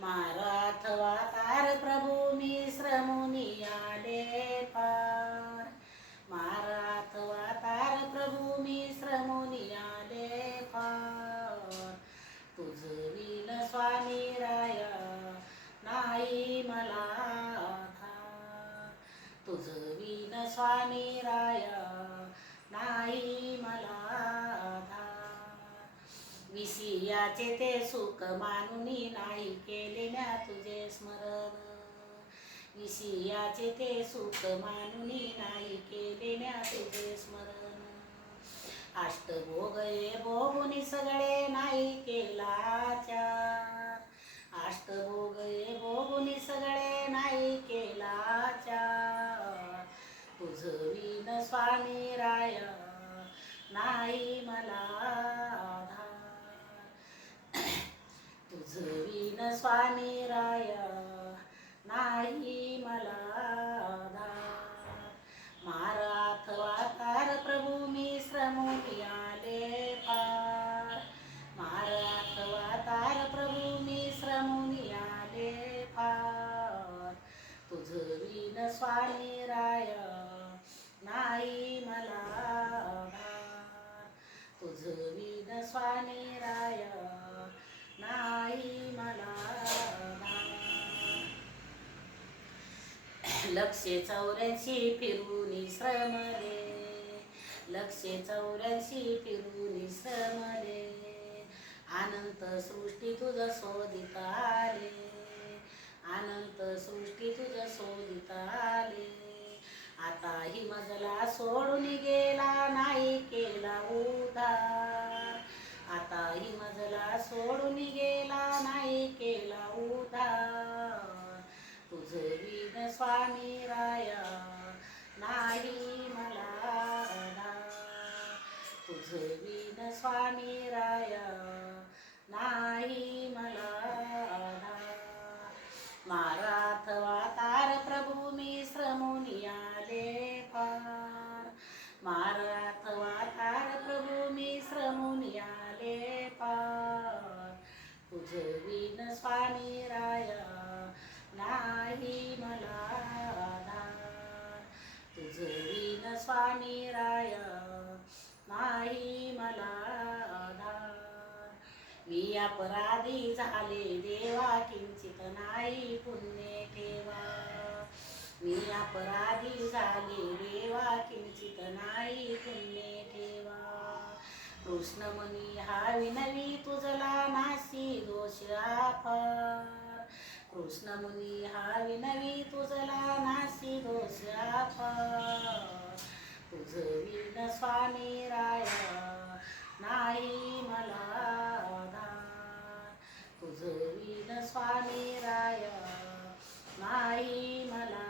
माराथवा तार प्रभू मिश्र मुनी आले पार. माराथवा तार प्रभू मिश्र मुनी आले पार. तुझविन स्वामी राया नाही मला आधार. तुझविन स्वामी राया नाही मला आधार. विसियाचे ते सुख मानुनी नाही केले म्या तुझे स्मरण. विसियाचे ते सुख मानुनी नाही केले म्या तुझे स्मरण. अष्टभोग ये भोगुनी सगळे नाही केला चार. अष्टभोग ये भोगुनी सगळे नाही केला चार. तुझविन स्वामी राया नाही मला आधार. तुझविन स्वामी राया नाही मला आधार. माराथवा तार प्रभू मिश्र मुनी आले पार. माराथवा तार प्रभू मिश्र मुनी आले पार. तुझविन स्वामी राया नाही मला आधार. तुझविन स्वामी राया नाही मला आधार. लक्षे 84 फिरून श्रमले. लक्षे 84 फिरून श्रमले. अनंत सृष्टी तुझ शोधित आले. अनंत सृष्टी तुझ शोधित आले. आता ही मजला सोडून गेला नाही केला उद्धार. आता ही मजला सोडून गेला नाही केला उद्धार. तुझविन स्वामी राया नाही मला आधार. तुझविन स्वामी राया नाही मला आधार. माराथवा तार प्रभू मिश्र मुनी आले पार. माराथवा तार प्रभू मिश्र मुनी आले पार. तुझविन स्वामी राया नाही मला आधार. तुझविन स्वामी राया नाही मला आधार. मी अपराधी झाले देवा किंचित नाही पुण्य ठेवा. मी अपराधी झाले देवा किंचित नाही पुण्य ठेवा. कृष्ण मुनी हा विनवी तुझला नासी दोष अपार. कृष्ण मुनी हा विनवी तुझला नासी दोष अपार. तुझविन स्वामी राया नाही मला आधार. तुझविन स्वामी राया नाही मला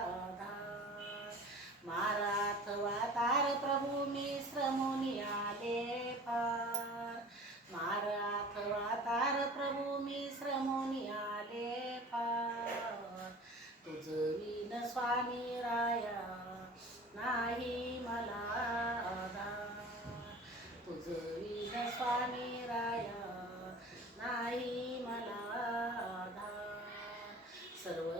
आधार. माराथवा तार प्रभू मिश्र मुनी आले पार. माराथवा तार प्रभू मिश्र मुनी आले पार. तुझविन स्वामी राया नाही मला आधार. तुझविन स्वामी राया नाही मला आधार. सर्व